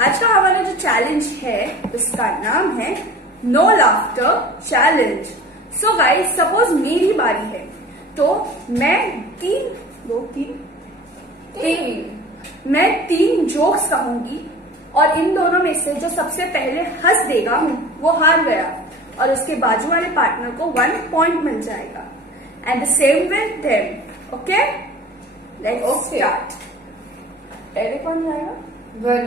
आज का हमारा जो चैलेंज है उसका नाम है no laughter challenge. So guys, suppose मेरी बारी है तो मैं तीन जोक्स कहूंगी और इन दोनों में से जो सबसे पहले हंस देगा वो हार गया और उसके बाजू वाले पार्टनर को 1 पॉइंट मिल जाएगा। And the same with them. Okay, let's start. पहले कौन जाएगा? One.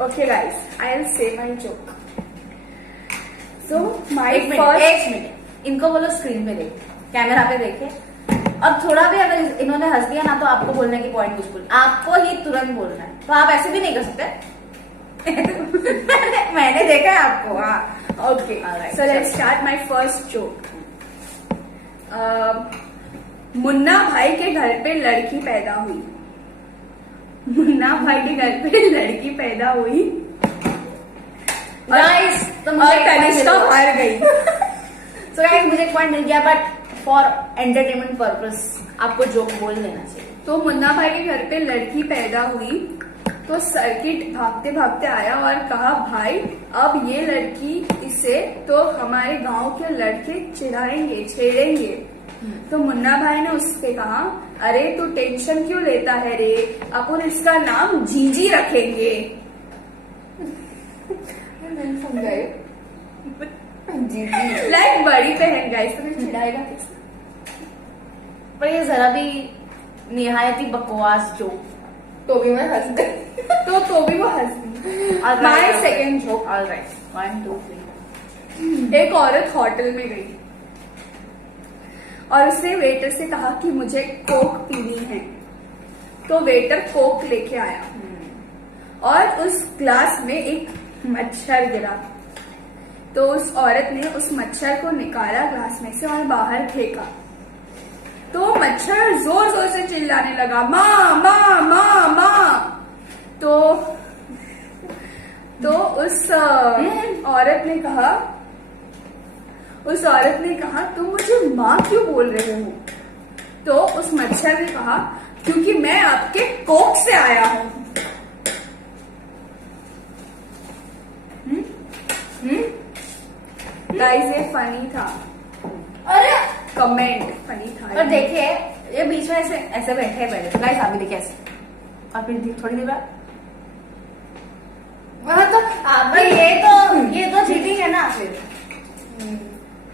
Okay guys, I'll say my joke. So my एक मिनट इनको बोलो स्क्रीन पे देख, कैमरा पे देखे और थोड़ा भी अगर इन्होंने हंस दिया ना तो आपको बोलने की पॉइंट कुछ बोल, आपको ही तुरंत बोलना है। तो आप ऐसे भी नहीं कर सकते। मैंने देखा है आपको। हाँ, okay. So let's start my first joke. Munna भाई के घर पे लड़की पैदा हुई। मुन्ना भाई के घर पे लड़की पैदा हुई गाइस, और कनिष्का हार गई। सो गाइस, मुझे एक पॉइंट मिल गया, बट फॉर एंटरटेनमेंट पर्पस आपको जोक बोल देना चाहिए। तो मुन्ना भाई के घर पे लड़की पैदा हुई तो सर्किट भागते भागते आया और कहा, भाई अब ये लड़की इसे तो हमारे गांव के लड़के चिढ़ाएंगे, छेड़ेंगे। तो मुन्ना भाई ने उससे कहा, अरे तू टेंशन क्यों लेता है रे, अपन इसका नाम जीजी रखेंगे। मैंने समझाई जीजी लाइक बड़ी बहन गाइस, तो चिढ़ाएगा किसने? पर ये जरा भी निहायत ही बकवास जोक। तो भी मैं हंस गई। तो भी वो हंस गई। My second joke. ऑलराइट, 1 2 3। एक औरत होटल में गई और उसने वेटर से कहा कि मुझे कोक पीनी है। तो वेटर कोक लेके आया और उस ग्लास में एक मच्छर गिरा। तो उस औरत ने उस मच्छर को निकाला ग्लास में से और बाहर फेंका। तो मच्छर जोर जोर से चिल्लाने लगा, माँ माँ माँ माँ। तो उस औरत ने कहा तुम मुझे माँ क्यों बोल रहे हो? तो उस मच्छर ने कहा, क्योंकि मैं आपके कोक से आया हूं। गाइस, ये फनी था। अरे कमेंट फनी था। और देखिए, ये बीच में ऐसे बैठे हैं पहले। तो गाइस, आप भी देखिए ऐसे, और फिर थोड़ी देर बाद तो ये तो चीटिंग है ना। फिर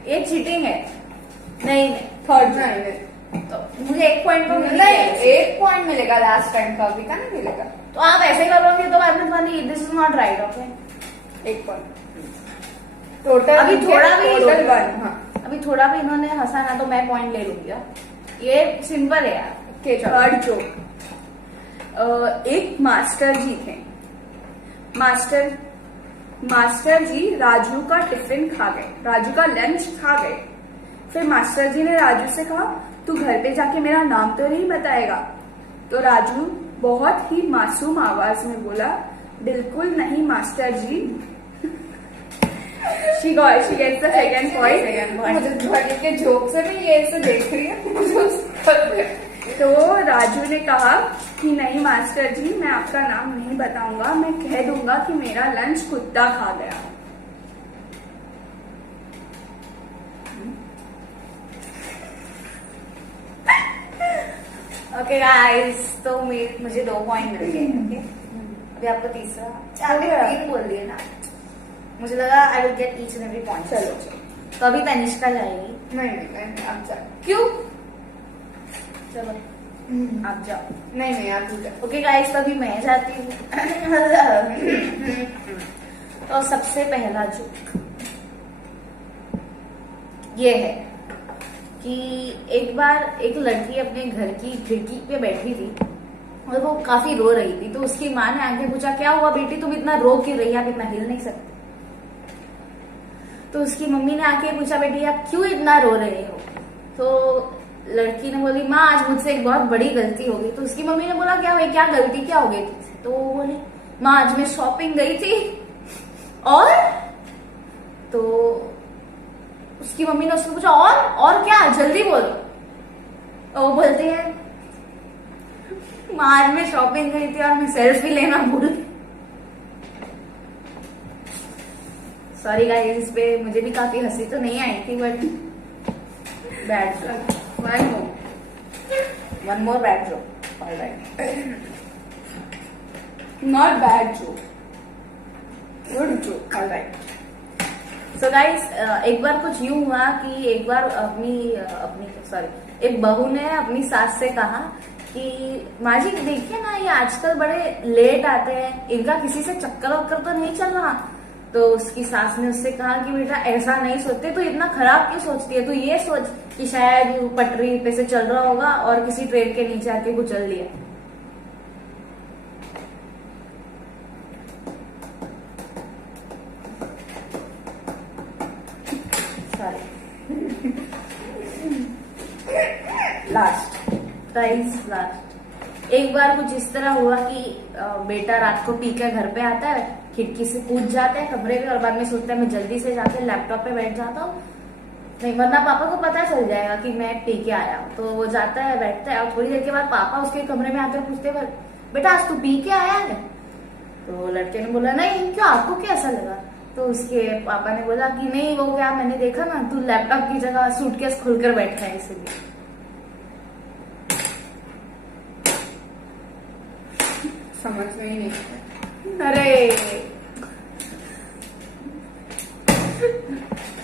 ये चीटिंग है। नहीं थर्ड नहीं, तो मुझे 1 पॉइंट तो नहीं, 1 पॉइंट मिलेगा लास्ट टाइम का, अभी का नहीं मिलेगा। तो आप ऐसे करोगे तो बाद में तुम्हारी this is not right. Okay, 1 point total. अभी थोड़ा भी टोटल 1। हाँ, अभी थोड़ा भी इन्होंने हंसा ना तो मैं पॉइंट ले लूंगी। ये सिंपल है यार। Third joke. एक मास्टर जी थे। मास्टर जी राजू का टिफिन खा गए, राजू का लंच खा गए। फिर मास्टर जी ने राजू से कहा, तू घर पे जाके मेरा नाम तो नहीं बताएगा? तो राजू बहुत ही मासूम आवाज में बोला, बिल्कुल नहीं master ji. She gets the second point. मुझे धोनी के जोक से भी ये ऐसे देख रही है। तो राजू ने कहा कि नहीं मास्टर जी, मैं आपका नाम नहीं बताऊंगा, मैं कह दूंगा कि मेरा लंच कुत्ता खा गया। ओके गाइस, तो मुझे 2 पॉइंट मिल गए। ओके, अभी आपको तीसरा। आपने 3 बोल दिए ना, मुझे लगा I will get each and every point. चलो, तो अभी तनिष्का जाएगी। नहीं आप जाओ। क्यों? चलो आप जाओ। नहीं आप जाओ। ओके गाइस, तो अभी मैं जाती हूँ। तो सबसे पहला जोक ये है कि एक बार एक लड़की अपने घर की खिड़की पे बैठी थी और वो काफी रो रही थी। तो उसकी माँ ने आके पूछा, क्या हुआ बेटी, तुम इतना रो क्यों रही, आप इतना हिल नहीं सकते? तो उसकी मम्मी ने आके पूछा, बेटी आप क्यों इतना रो रहे हो? तो लड़की ने बोली, माँ आज मुझसे एक बहुत बड़ी गलती हो गई। तो उसकी मम्मी ने बोला, क्या भाई क्या गलती क्या हो गई थी? तो वो बोली, माँ आज मैं शॉपिंग गई थी और तो उसकी मम्मी ने उससे पूछा, और क्या, जल्दी बोलो। और वो बोलते हैं आज मैं शॉपिंग गई थी और मैं सेल्फी लेना भूल गई। सॉरी गाइस, इस पे मुझे भी काफी हंसी तो नहीं आई थी, but bad joke. One more bad joke. Alright, not bad joke, good joke. Alright. So guys, एक बार कुछ यूं हुआ कि एक बार एक बहू ने अपनी सास से कहा कि माँ जी देखिए ना, ये आजकल बड़े लेट आते हैं, इनका किसी से चक्कर वक्कर तो नहीं चल रहा। तो उसकी सास ने उससे कहा कि बेटा ऐसा नहीं सोचते, तो इतना खराब क्यों सोचती है, तो ये सोच कि शायद वो पटरी पे से चल रहा होगा और किसी ट्रेन के नीचे आके कुचल दिया। लास्ट एक बार कुछ इस तरह हुआ कि बेटा रात को पी कर घर पे आता है, खिड़की से कूद जाता है कमरे में और बाद में सोचता है मैं जल्दी से जाके लैपटॉप पे बैठ जाता हूँ, नहीं वरना पापा को पता चल जाएगा कि मैं पी के आया हूँ। तो वो जाता है, बैठता है और थोड़ी देर के बाद पापा उसके कमरे में आते पूछते हैं बेटा आज तू पी के आया है? तो लड़के ने बोला नहीं, क्यों आपको क्या ऐसा लगा? तो उसके पापा ने बोला कि नहीं वो क्या, मैंने देखा ना तू लैपटॉप की जगह सूटकेस खुलकर बैठा है इसलिए। समझ में ही नहीं। अरे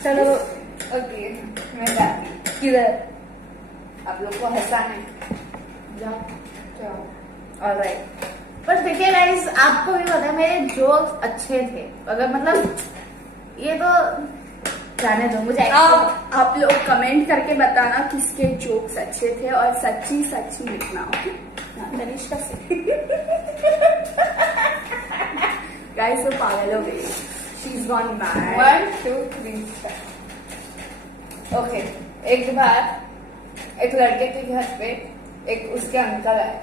चलो ओके, मैं जाती। किधर? आप लोग को हंसाने जाओ जाओ। ऑलराइट। पर देखिए गाइस, आपको भी पता है मेरे जोक्स अच्छे थे, अगर मतलब ये तो जाने दो मुझे। आप लोग कमेंट करके बताना किसके जोक्स अच्छे थे और सच्ची सच्ची लिखना। तनिष्का से गाइस वो पागल हो गई, she is gone mad. 1 2 3 okay. एक बार एक लड़के के घर पे एक उसके अंकल आए,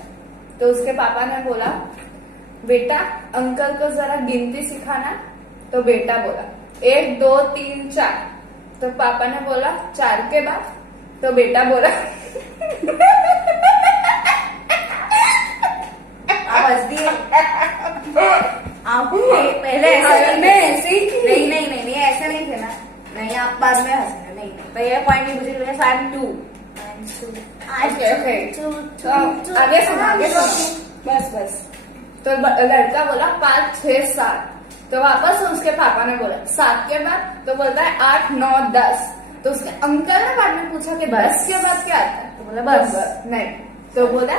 तो उसके पापा ने बोला बेटा अंकल को जरा गिनती सिखाना। तो बेटा बोला 1 2 3 4। तो पापा ने बोला 4 के बाद? तो बेटा बोला आप हंस दिए। आप पहले ऐसे ही थी। नहीं ऐसे नहीं थे ना। नहीं आप बाद में हंस रहे, नहीं तो ये पॉइंट भी मुझे लगा शायद 2 ओके आगे सुनो। बस तो लड़का बोला 5 6 7। तो वापस उसके पापा ने बोला 7 के बाद? तो बोलता है 8 9 10। तो उसके अंकल ने बाद में पूछा कि 10 के बाद क्या आता है? तो बोला बस नहीं। तो बोला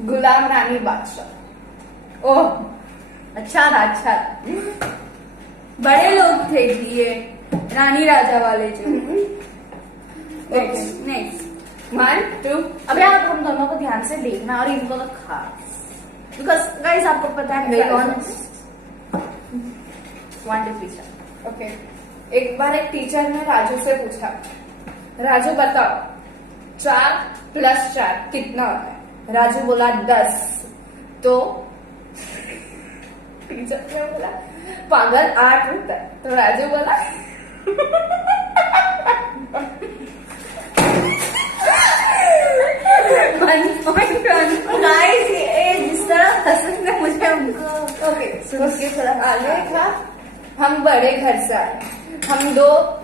गुलाम रानी बादशाह। ओह अच्छा था। बड़े लोग थे जी ये, रानी राजा वाले जो। नेक्स्ट 1 2। अबे आप हम दोनों को ध्यान से देखना और इनको तो खास, बिकॉज गाइस आपको पता है मेरी कौन 1 2 3। ओके। एक बार एक टीचर ने राजू से पूछा, राजू बताओ 4 + 4 कितना होता है? राजू बोला 10। तो टीचर ने बोला पागल 8 होता है। तो राजू बोला गाइस ये जिस तरह हंसने मुझे उनको ओके। उसके तरफ आगे था हम बड़े घर से आए,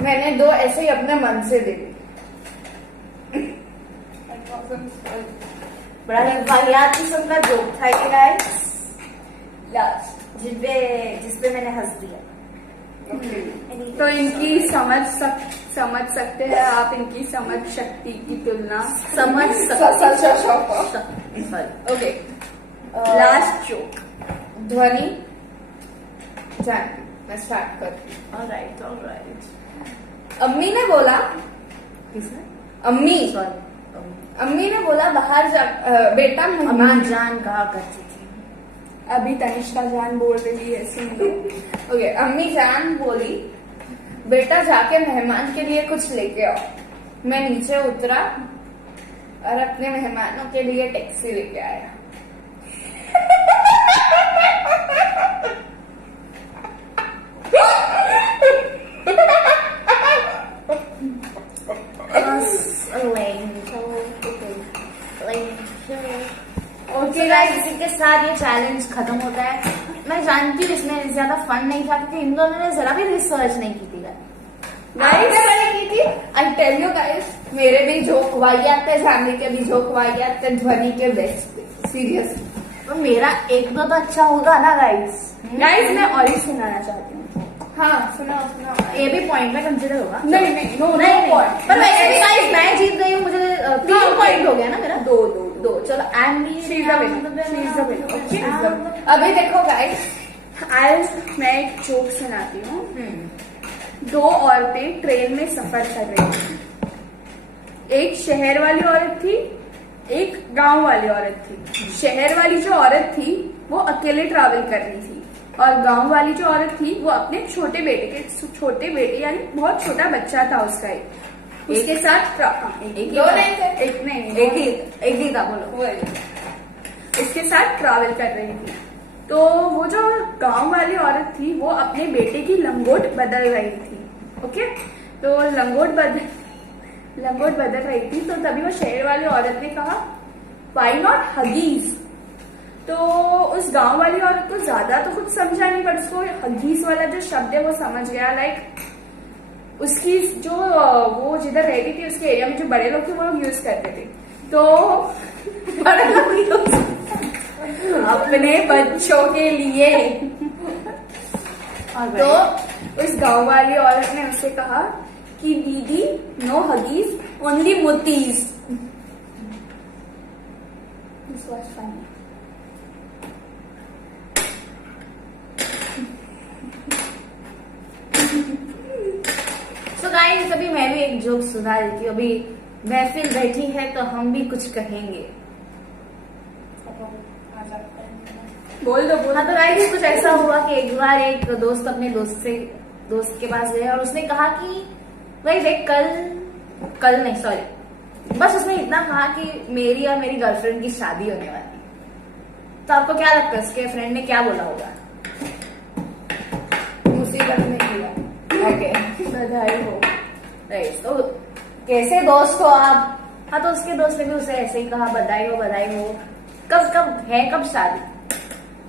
मैंने 2 ऐसे ही अपने मन से दे दी। बड़ा वाहियात किस्म का जोक था ये गाइस, लास्ट जिसपे मैंने हंस दिया। तो इनकी समझ सकते हैं आप, इनकी समझ शक्ति की तुलना समझ ओके। लास्ट जोक ध्वनि जान, मैं स्टार्ट करती हूँ। ऑलराइट। अम्मी ने बोला, किसने? अम्मी ने बोला बाहर जा बेटा मेहमान जान कहा करती थी। अभी तनिष्का जान बोल रही है, सुन लो। ओके। अम्मी जान बोली बेटा जाके मेहमान के लिए कुछ लेके आओ। मैं नीचे उतरा और अपने मेहमानों के लिए टैक्सी लेके आया। गाइस इसी के साथ ये चैलेंज खत्म होता है। मैं जानती हूँ इसमें ज्यादा फन नहीं था क्योंकि इन दोनों ने जरा भी रिसर्च नहीं की थी गाइस मैंने की थी। आई टेल यू गाइस, मेरे भी जोक वाहियात थे, फैमिली के भी जोक वाहियात थे, ध्वनि के बेस्ट सीरियस। तो मेरा एक दो तो अच्छा होगा ना गाइस। गाइस मैं और ही सुनाना चाहती हूँ। हाँ सुनाओ सुनाओ। ये भी पॉइंट में कंसिडर होगा। नहीं नहीं नो नहीं पॉइंट। पर वैसे भी गाइस मैं जीत गई हूँ, मुझे 3 पॉइंट हो गया ना मेरा। दो चलो अभी देखो गाइस, आज मैं एक जोक सुनाती हूँ। 2 औरतें ट्रेन में सफर कर रही थी। एक शहर वाली औरत थी, एक गांव वाली औरत थी। शहर वाली जो औरत थी वो अकेले ट्रैवल कर रही थी और गांव वाली जो औरत थी वो अपने छोटे बेटे यानी बहुत छोटा बच्चा था उसका उसके साथ एक ही था बोलो। इसके साथ ट्रैवल कर रही थी। तो वो जो गांव वाली औरत थी वो अपने बेटे की लंगोट बदल रही थी। ओके, तो लंगोट बदल रही थी। तो तभी वो शहर वाली औरत ने कहा व्हाई नॉट हगीज। तो उस गांव वाली औरत को ज्यादा तो कुछ समझा नहीं, पर उसको हगीज वाला जो शब्द है वो समझ गया। लाइक उसकी जो वो जिधर रहती थी उसके एरिया में जो बड़े लोग थे वो लोग यूज करते थे। तो बड़े लोग अपने बच्चों के लिए। तो उस गांव वाली औरत ने उससे कहा कि दीदी नो हगीज ओनली मोतीज। This was funny. So guys अभी मैं भी एक जोक सुना देती हूँ। अभी महफिल बैठी है तो हम भी कुछ कहेंगे। बोल दो। हाँ तो गाइस कुछ ऐसा हुआ कि एक बार एक दोस्त अपने दोस्त के पास गया और उसने कहा कि भाई देख कल नहीं सॉरी बस उसने इतना कहा कि मेरी और मेरी गर्लफ्रेंड की शादी होने वाली। तो आपको क्या लगता है उसके फ्रेंड ने क्या बोला होगा? मुसीबत में किया। ओके बधाई हो। राइट, तो कैसे दोस्त हो आप? हाँ तो उसके दोस्त ने भी उसे ऐसे ही कहा बधाई हो। कब शादी?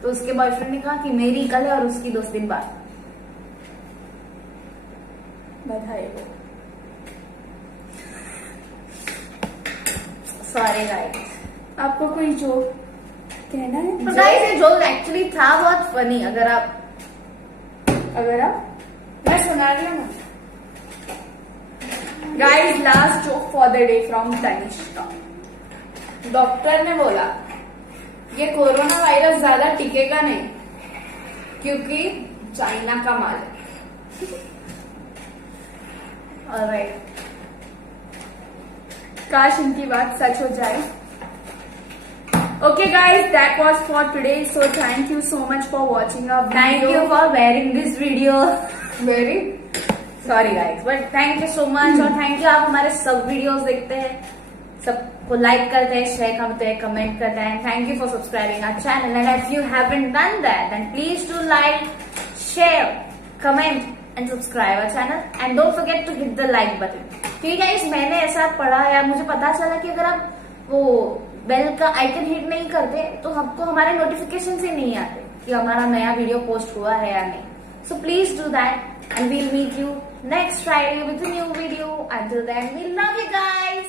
तो उसके बॉयफ्रेंड ने कहा कि मेरी कल है और उसकी 2 दिन बाद। बधाई हो। सॉरी गाइस, आपको कोई जोक कहना है? तो गाइस ये जोक एक्चुअली था बहुत फनी। अगर आप मैं सुना रही हूँ। Guys last joke for the day from Tanishka. Doctor ने बोला ये कोरोना वायरस ज्यादा टिकेगा नहीं क्योंकि चाइना का माल है। ऑलराइट, काश इनकी बात सच हो जाए। Okay guys, that was for today. So thank you so much for watching our video. Thank you for wearing this video. Very sorry guys but thank you so much. और thank you, आप हमारे सब videos देखते हैं, सबको like करते हैं, share करते हैं, कमेंट करते हैं। Thank you for subscribing our channel and if you haven't done that then please do like, share, comment and subscribe our channel and don't forget to hit the like button. क्योंकि guys मैंने ऐसा पढ़ा या मुझे पता चला कि अगर आप वो बेल का आइकन हिट नहीं करते तो हमको हमारे नोटिफिकेशन ही नहीं आते कि हमारा नया वीडियो पोस्ट हुआ है या नहीं। So please do that and we'll meet you next Friday with a new video. Until then we love you guys.